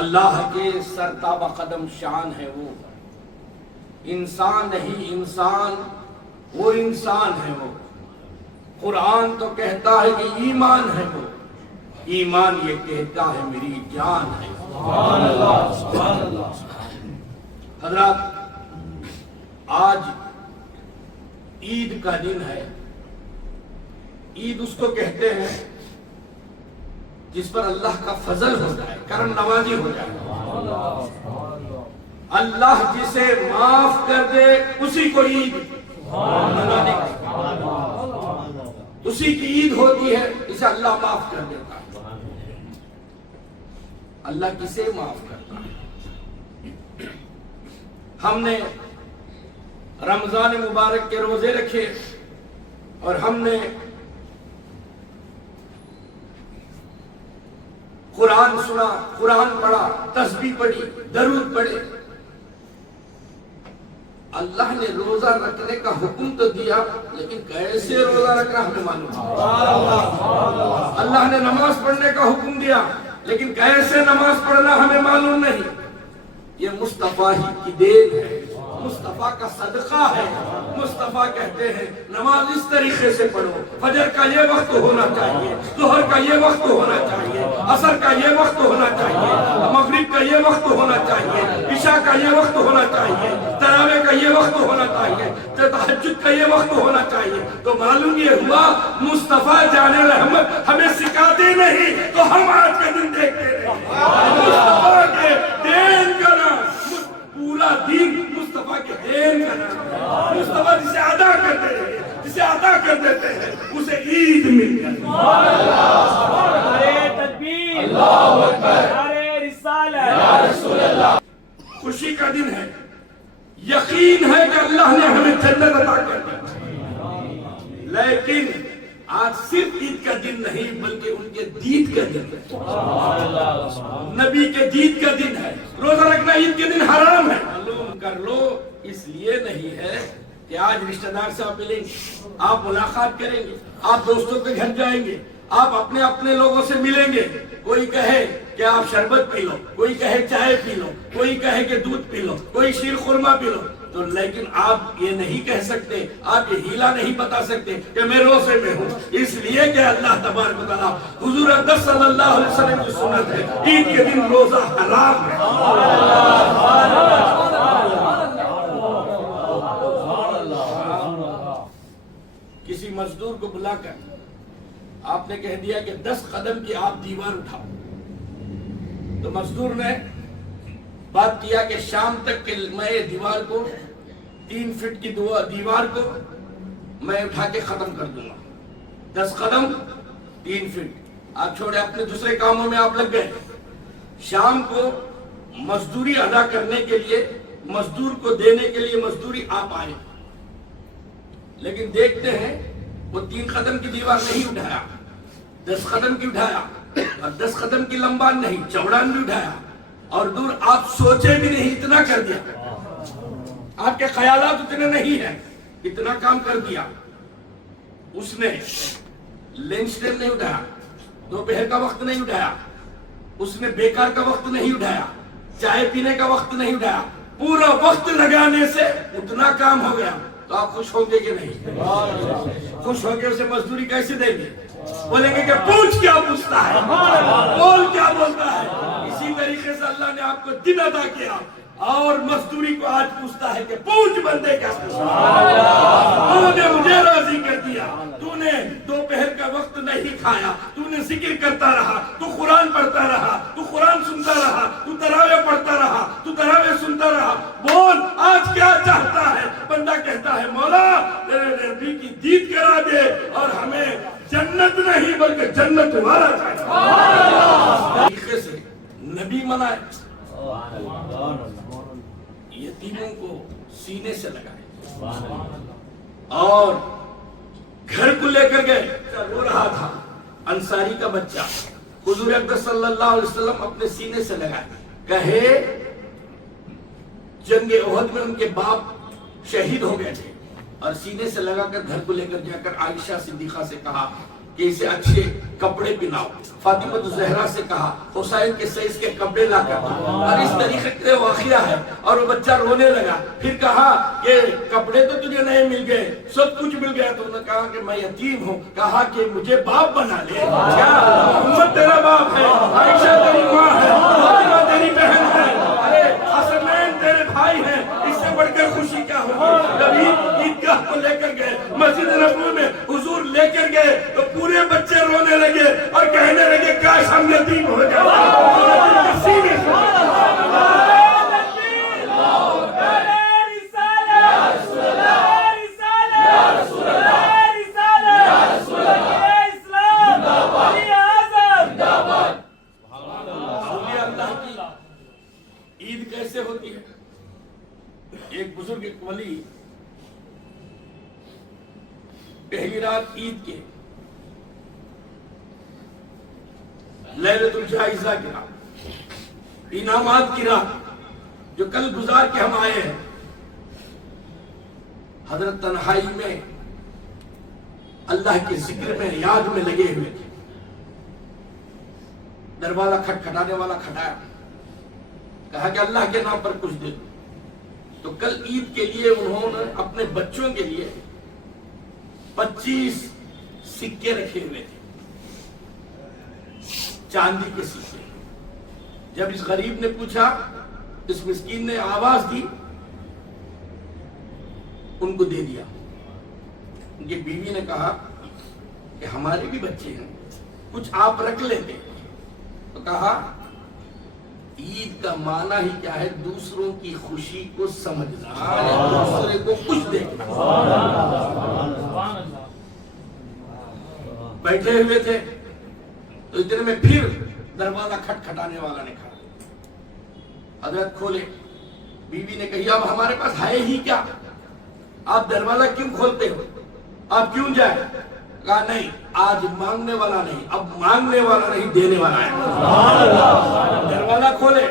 اللہ کے سرتابہ قدم شان ہے وہ، انسان نہیں انسان، وہ انسان ہے وہ۔ قرآن تو کہتا ہے کہ ایمان ہے وہ، ایمان یہ کہتا ہے میری جان ہے۔ سبحان اللہ سبحان اللہ۔ حضرات، آج عید کا دن ہے۔ عید اس کو کہتے ہیں جس پر اللہ کا فضل ہو جائے، کرم نوازی ہو جائے۔ اللہ جسے معاف کر دے اسی کو عید منانے کا، اسی کی عید ہوتی ہے، اسے اللہ معاف کر دیتا ہے۔ اللہ کسے معاف کرتا ہے؟ ہم نے رمضان مبارک کے روزے رکھے اور ہم نے قرآن سنا، قرآن پڑھا، تسبیح پڑھی، درود پڑھے۔ اللہ نے روزہ رکھنے کا حکم تو دیا، لیکن کیسے روزہ رکھنا ہمیں معلوم نہیں۔ اللہ نے نماز پڑھنے کا حکم دیا، لیکن کیسے نماز پڑھنا ہمیں معلوم نہیں۔ یہ مصطفیٰ ہی کی دین ہے، مصطفیٰ کا صدقہ ہے۔ مصطفیٰ کہتے ہیں نماز اس طریقے سے پڑھو، فجر کا یہ وقت ہونا چاہیے، ظہر کا یہ وقت ہونا چاہیے، عصر کا یہ وقت ہونا چاہیے، مغرب کا یہ وقت ہونا چاہیے، عشاء کا یہ وقت ہونا چاہیے، تراویح کا یہ وقت ہونا چاہیے، تہجد کا یہ وقت ہونا چاہیے۔ تو معلوم یہ ہوا مصطفیٰ جان رحمت ہمیں سکھاتے نہیں تو ہم آج کا دن دیکھتے نہیں۔ مصطفیٰ کے دین کا نام، پورا دین مصطفیٰ کے دین کا نام، مصطفیٰ جسے ادا کرتے ہیں، جسے ادا کر دیتے ہیں، اسے عید مل جاتی ہے۔ نعرہ تکبیر، اللہ اکبر، نعرہ رسالت، یا رسول اللہ۔ خوشی کا دن ہے، یقین ہے کہ اللہ نے ہمیں جنت عطا کر دی، لیکن آج صرف عید کا دن نہیں بلکہ ان کے دید کا دن ہے، نبی کے دید کا دن ہے۔ روزہ رکھنا عید کے دن حرام ہے، معلوم کر لو۔ اس لیے نہیں ہے کہ آج رشتہ دار سے آپ ملیں گے، آپ ملاقات کریں گے، آپ دوستوں کے گھر جائیں گے، آپ اپنے اپنے لوگوں سے ملیں گے۔ کوئی کہے کہ آپ شربت پی لو، کوئی کہے چائے پی لو، کوئی کہے کہ دودھ پی لو، کوئی شیر خورما پی لو، تو لیکن آپ یہ نہیں کہہ سکتے، آپ یہ ہیلا نہیں بتا سکتے کہ میں روزے میں ہوں، اس لیے کہ اللہ تبارک و تعالیٰ حضور اقدس صلی اللہ علیہ وسلم کی سنت ہے عید کے دن روزہ حرام ہے۔ کسی مزدور کو بلا کر آپ نے کہہ دیا کہ 10 قدم کی آپ دیوار اٹھاؤ، تو مزدور نے بات کیا کہ شام تک کہ میں دیوار کو 3 فٹ کی دیوار کو میں اٹھا کے ختم کر دوں گا۔ 10 قدم 3 فٹ آپ چھوڑے، اپنے دوسرے کاموں میں آپ لگ گئے۔ شام کو مزدوری ادا کرنے کے لیے، مزدور کو دینے کے لیے مزدوری آپ آئے، لیکن دیکھتے ہیں وہ 3 قدم کی دیوار نہیں اٹھایا، 10 قدم کی اٹھایا، اور 10 قدم کی لمبا نہیں، چوڑان بھی اٹھایا، اور دور آپ سوچے بھی نہیں اتنا کر دیا، آپ کے خیالات اتنے نہیں ہیں، اتنا کام کر دیا۔ اس نے لنچ ٹائم نہیں اٹھایا، دوپہر کا وقت نہیں اٹھایا، اس نے بیکار کا وقت نہیں اٹھایا، چائے پینے کا وقت نہیں اٹھایا، پورا وقت لگانے سے اتنا کام ہو گیا۔ تو آپ خوش ہوں گے کہ نہیں؟ خوش ہو کے اسے مزدوری کیسے دیں گے؟ بولیں گے کہ پوچھ کیا پوچھتا ہے، بول کیا بولتا ہے۔ اسی طریقے سے اللہ نے آپ کو دن عطا کیا اور مزدوری کو آج پوچھتا ہے کہ پوچھ بندے کیا پوچھتا، تو نے مجھے راضی کر دیا، تو نے دوپہر کا وقت نہیں کھایا، تو نے ذکر کرتا رہا، تو قرآن پڑھتا رہا، تو قرآن سنتا رہا، تو تراویح پڑھتا رہا، تو تراویح سنتا رہا، بول آج کیا چاہتا ہے؟ بندہ کہتا ہے مولا تیرے نبی کی دید کرا دے اور ہمیں جنت نہیں بلکہ جنت والا چاہیے۔ طریقے سے نبی منائے، یتیموں کو سینے سے لگائے اور گھر کو لے کر گئے۔ رو رہا تھا انصاری کا بچہ، حضور اقدس صلی اللہ علیہ وسلم اپنے سینے سے لگائے، کہے جنگ احد میں ان کے باپ شہید ہو گئے تھے، اور سینے سے لگا کر گھر کو لے کر جا کر عائشہ صدیقہ سے کہا کہ اسے اچھے کپڑے پہناؤ. فاطمہ زہرا سے کہا حسین کے سائز کے کپڑے لا کر دو. اور اس طریقے سے واقعہ ہے. اور وہ بچہ رونے لگا. پھر کہا کہ کپڑے تو تجھے نہیں مل گئے, سب کچھ مل گیا. تو انہوں نے کہا کہ میں یتیم ہوں. کہا کہ مجھے باپ بنا لے. کیا محمد تیرا باپ ہے, عائشہ تیری ماں ہے, فاطمہ تیری بہن ہے, ارے حسنین تیرے بھائی ہیں. اس سے بڑھ کر خوشی کیا ہوگی. کبھی عیدگاہ کو لے کر گئے, مسجد نبوی میں حضور لے کر گئے تو پورے بچے رونے لگے اور کہنے لگے کاش ہم یتیم ہو جائیں. عید کیسے ہوتی ہے؟ ایک بزرگ ایک ولی پہلی رات عید کے لیلۃ الجائزہ کی رات, انعامات کی رات جو کل گزار کے ہم آئے ہیں, حضرت تنہائی میں اللہ کے ذکر میں یاد میں لگے ہوئے تھے. دروازہ کھٹکھٹانے والا کھٹایا, کہا کہ اللہ کے نام پر کچھ دے دو. تو کل عید کے لیے انہوں نے اپنے بچوں کے لیے 25 سکے رکھے ہوئے تھے, چاندی کے سکے. جب اس غریب نے پوچھا, اس مسکین نے آواز دی, ان کو دے دیا. ان کی بیوی نے کہا کہ ہمارے بھی بچے ہیں, کچھ آپ رکھ لیتے. تو کہا عید کا معنی ہی کیا ہے, دوسروں کی خوشی کو سمجھنا, دوسرے کو کچھ دینا. بیٹھے ہوئے تھے تو اتنے میں پھر دروازہ کھٹکھٹانے والا نے کھڑا. حضرت کھولے. بیوی نے کہی اب ہمارے پاس ہے ہی کیا, آپ دروازہ کیوں کھولتے ہو, آپ کیوں جائیں. کہا نہیں, آج مانگنے والا نہیں, اب مانگنے والا نہیں, دینے والا ہے. دروازہ کھولے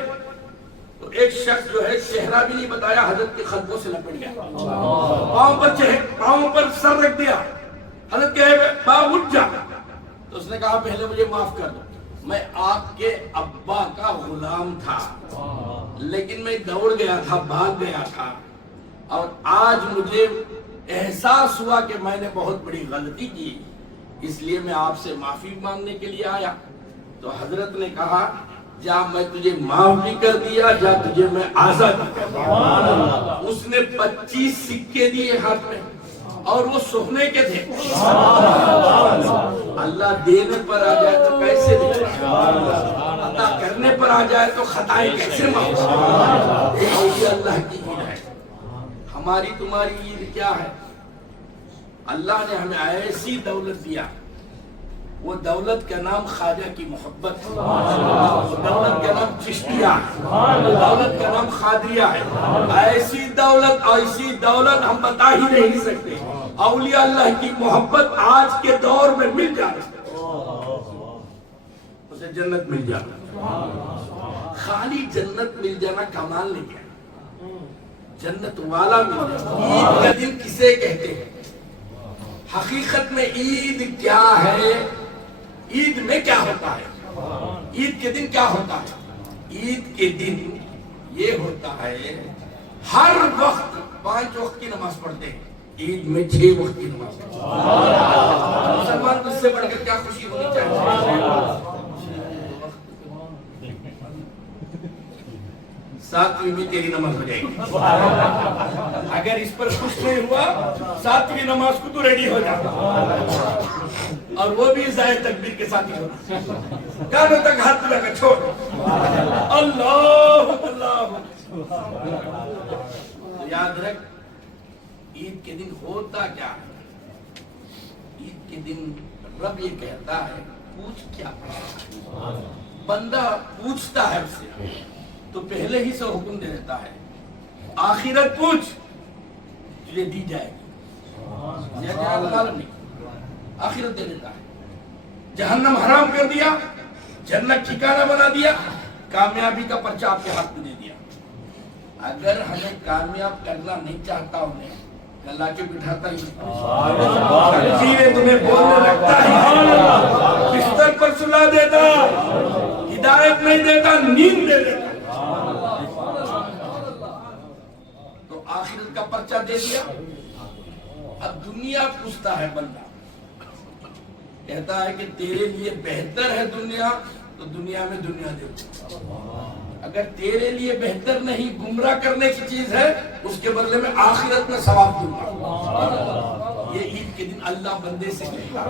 تو ایک شخص جو ہے چہرہ بھی نہیں بتایا, حضرت کے قدموں سے لپٹ گیا, پاؤں پر سر رکھ دیا. حضرت کہے باپ اٹھ جا. تو اس نے کہا پہلے مجھے معاف کر دو, میں آپ کے ابا کا غلام تھا, لیکن میں دوڑ گیا تھا, بھاگ گیا تھا, اور آج مجھے احساس ہوا کہ میں نے بہت بڑی غلطی کی, اس لیے میں آپ سے معافی مانگنے کے لیے آیا. تو حضرت نے کہا جا میں تجھے معاف بھی کر دیا, جا تجھے میں آزاد بھی کر دیا. اس نے 25 سکے دیے ہاتھ میں, اور وہ سونے کے تھے. اللہ دینے پر آ جائے تو کیسے دے, عطا کرنے پر آ جائے تو خطائیں کیسے معاف. یہ اللہ کی عید ہے. ہماری تمہاری عید کیا ہے؟ اللہ نے ہمیں ایسی دولت دیا, وہ دولت کا نام خواجہ کی محبت ہے, دولت کا نام چشتیہ ہے, دولت کا نام قادریہ ہے. ایسی دولت ہم بتا ہی نہیں سکتے. اولیاء اللہ کی محبت آج کے دور میں مل جاتی, اسے جنت مل جاتا. خالی جنت مل جانا کمال نہیں ہے, جنت والا مل جانا. عید کا دن کسے کہتے ہیں؟ حقیقت میں عید کیا ہے, عید میں کیا ہوتا ہے, عید کے دن کیا ہوتا ہے؟ عید کے دن یہ ہوتا ہے ہر وقت 5 وقت کی نماز پڑھتے ہیں, عید میں 6 وقت کی نماز پڑھتے ہیں. مسلمان کو اس سے بڑھ کر کیا خوشی ہونی چاہیے. 7ویں میں تیری نماز ہو جائے گی. اگر اس پر خوش نہیں ہوا 7ویں نماز کو تو ریڈی ہو جاتا, اور وہ بھی زائد تکبیر کے ساتھ ہی ہونا. کانوں تک ہاتھ لگا چھوڑ, اللہ اللہ. یاد رکھ, عید کے دن ہوتا کیا ہے؟ عید کے دن رب یہ کہتا ہے پوچھ کیا. بندہ پوچھتا ہے اس سے تو پہلے ہی سے حکم دے دیتا ہے, آخرت پوچھ تجھے دی جائے گی. آخرت دے دیتا ہے. جہنم حرام کر دیا, جنت ٹھکانہ بنا دیا, کامیابی کا پرچہ آپ کے ہاتھ میں دے دیا. اگر ہمیں کامیاب کرنا نہیں چاہتا انہیں, اللہ کے بٹھاتا ہی تقدیریں تمہیں بولنے لگتا ہے، بستر پر سلا دیتا، ہدایت نہیں دیتا، نیند دے دیتا۔ تو آخرت کا پرچہ دے دیا، اب دنیا پوچھتا ہے بندہ، کہتا ہے کہ تیرے لیے بہتر ہے دنیا تو دنیا میں دنیا دے دو، اگر تیرے لیے بہتر نہیں گمراہ کرنے کی چیز ہے اس کے بدلے میں آخرت میں ثواب دوں گا۔ یہ عید کے دن اللہ بندے سے کہے گا۔